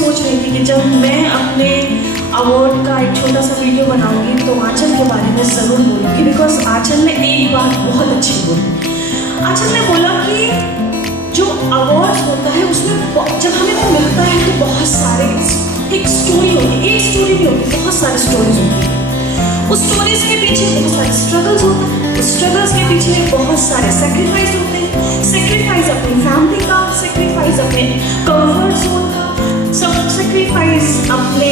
सोच रही थी कि जब मैं अपने अवार्ड का एक छोटा सा वीडियो बनाऊंगी तो आंचल के बारे में ज़रूर बोलूँगी, बिकॉज आंचल ने एक बात बहुत अच्छी बोली। आंचल ने बोला कि जो अवार्ड होता है उसमें जब हमें वो मिलता है तो बहुत सारे एक स्टोरी होती है, एक स्टोरी नहीं होती, बहुत सारी स्टोरीज होती है। उस स्टोरीज के पीछे बहुत सारे स्ट्रगल्स होते हैं, उस स्ट्रगल्स के पीछे बहुत सारे सेक्रीफाइस होते हैं, सेक्रीफाइस अपनी फैमिली का, सेक्रीफाइस अपने कंफर्ट जोन का, सब सेक्रीफाइस अपने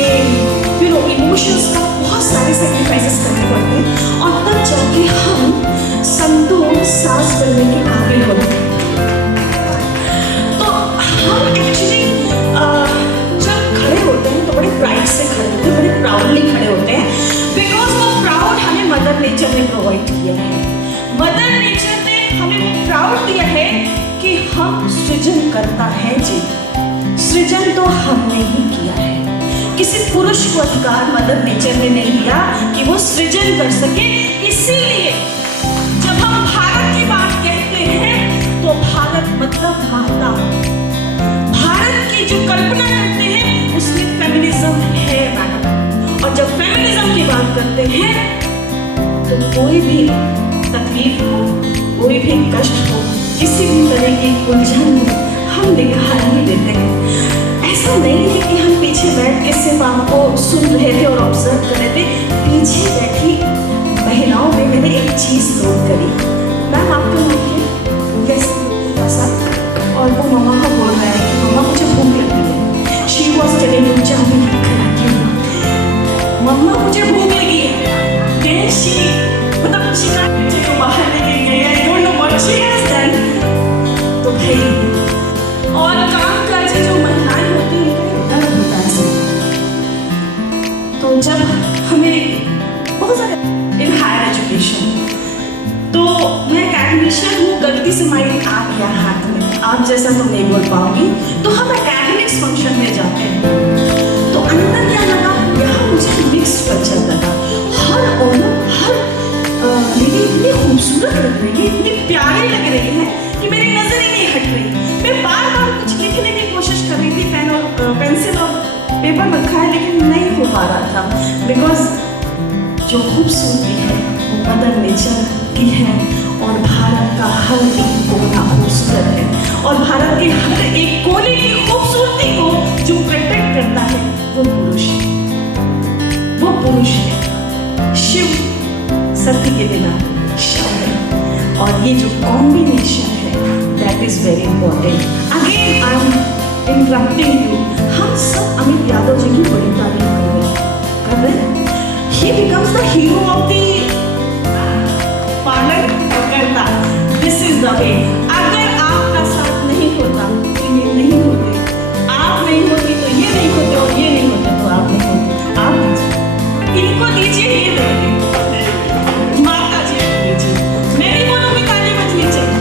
इमोशंस का, बहुत सारे सेक्रीफाइसेस करने पड़ते हैं और तब जाके हम संतोष सांस करने के काबिल होते हैं। तो हम एक्चुअली जब खड़े होते हैं तो बड़े प्राइड से खड़े होते हैं, बड़े प्राउडली खड़े होते हैं, बिकॉज वो प्राउड हमें मदर नेचर ने प्रोवाइड किया है। मदर नेचर ने हमें वो प्राउड दिया है कि हम सृजन करता है जी, सृजन तो हमने ही किया है। किसी पुरुष को अधिकार मदर नेचर ने नहीं दिया कि वो सृजन कर सके। इसीलिए जब हम भारत की बात कहते हैं तो भारत मतलब माता, भारत की जो कल्पना करते हैं उसमें फेमिनिज्म है मैडम। और जब फेमिनिज्म की बात करते हैं तो कोई भी तकलीफ हो, कोई भी कष्ट हो, किसी भी तरह की उलझन हो, हम निकाल ही देते हैं। ऐसा नहीं है कि हम पीछे बैठ के सिर्फ आपको सुन रहे थे और ऑब्जर्व कर रहे थे। पीछे बैठी महिलाओं में मैंने एक चीज़ नोट करी। मैम आपका नाम क्या? यस और वो मम्मा को बोल रहा है कि मम्मा मुझे भूख लगी है। शी वॉज टेलिंग यू चाबी कराती हूँ, मम्मा मुझे भूख लगी है। देन शी मतलब शिकायत को बाहर लेके गई, I don't know what she has done. तो भाई और काम काज जो महिलाएं होती हैं उनका दर्द होता है सब। तो जब हमें बहुत सारे इन हायर एजुकेशन, तो मैं एकेडमिशियन हूँ, गलती से माइक आ गया हाथ में, आप जैसा तो नहीं बोल पाऊंगी। तो हम एकेडमिक्स फंक्शन में जाते हैं तो अंदर क्या लगा, यहाँ मुझे मिक्स कल्चर लगा। हर औरत, हर लेडी इतनी खूबसूरत लग रही है, इतनी प्यारी लग रही है कि मेरी नजर ही नहीं हट रही। मैं बार बार कुछ लिखने की कोशिश कर रही थी, पेन और पेंसिल और पेपर रखा है लेकिन नहीं हो पा रहा था, बिकॉज जो खूबसूरती है वो मदर नेचर की है और भारत का हर एक कोना खूबसूरत है और भारत के हर एक कोने की खूबसूरती को जो प्रोटेक्ट करता है वो पुरुष है, वो पुरुष है। शिव सत्य के बिना शव है और ये जो कॉम्बिनेशन है that is very important. Again I am interrupting you. हम सब अमित यादव जी की बड़ी तारीफ कर रहे हैं। He becomes the hero of the पालन करता। This is the way। अगर आपका साथ नहीं होता तो ये नहीं होते, आप नहीं होती तो ये नहीं होते और ये नहीं होते तो आप नहीं होते। आप दीजिए, इनको दीजिए, ये दीजिए, माता जी को दीजिए। मैं नहीं बोलूँगी ताली बजनी चाहिए।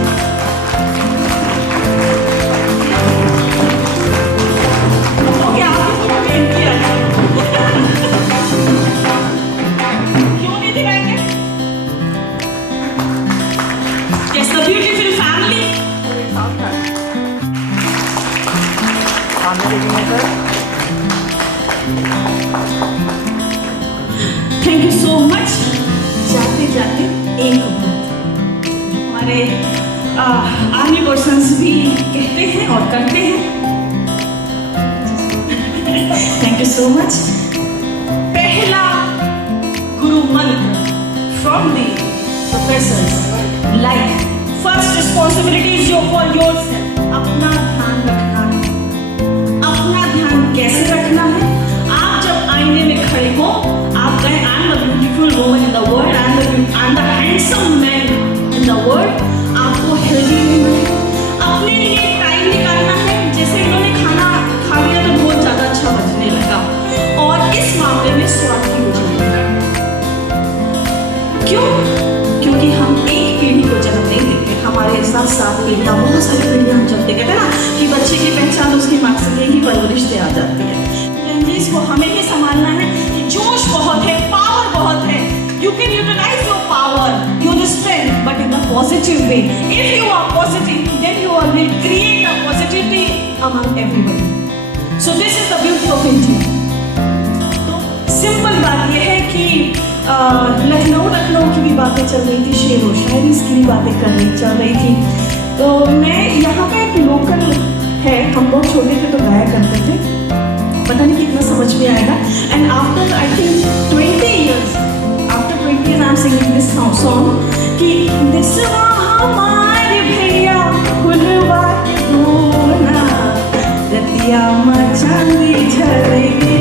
ओके, आप इसको पेंट किया जाए। Yes, the beautiful family. Thank you so much. जाते जाते एक बात हमारे आर्मी पर्सन्स भी कहते हैं और करते हैं। Thank you so much. पहला गुरु मंत्र from the professors like first responsibility is for yourself। अपना ध्यान रखना है। अपना ध्यान कैसे रखना है? आप जब आईने में खड़े हो, आप कहें I am the beautiful woman in the world, I am the handsome man in the world। आपको हेल्दी रहना है, अपने लिए टाइम निकालना है। जैसे इन्होंने खाना खा लिया तो बहुत ज़्यादा अच्छा बजने लगा और इस मामले में स्वार्थी हो जाएगा। क्यों? क्योंकि हम एक पीढ़ी को जन्म नहीं देते, हमारे साथ साथ पीढ़ियाँ, बहुत सारी पीढ़ियाँ हम जब कहते हैं ना कि बच्चे की पहचान उसके मकसद ही परवरिश से आ जाती है। चैलेंजेस को हमें ही संभालना है कि जोश बहुत है, पावर बहुत है। You can utilize your power, your strength, but in the positive way. If you are positive then you will create a positivity among everybody. So this is the beauty of India. तो simple बात यह है कि लखनऊ की भी बातें चल रही थी, शेर व शायरी की भी बातें चल रही थी। तो मैं यहाँ पे एक लोकल है, हम लोग छोटे थे तो गाया करते थे, पता नहीं कितना समझ में आएगा। And after I think 20 years I am singing this song कि दिसवा हमारे भैया फुलवा के बोना, रतिया में चांदी झलके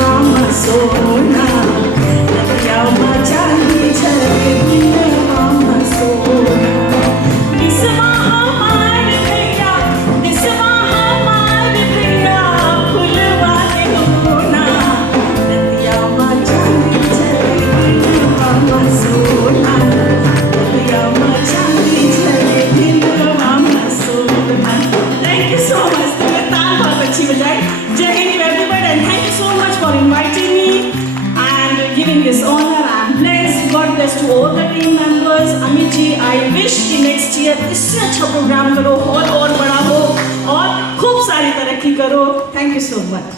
मामा सोना, रतिया में चांदी झलके मामा सोना। दिसवा हमारे भैया, दिसवा हमारे भैया फुलवा के बोना, रतिया में चांदी झलके मामा सोना, रतिया में चांदी झलके मामा सोना। Thank you so much. अच्छी बजाय। जय Hind everybody and thank you so much for inviting me and giving this honor and bless. God bless to all the team members. Amit ji, I wish कि next year इससे अच्छा प्रोग्राम करो, और बड़ा हो और खूब सारी तरक्की करो। Thank you so much.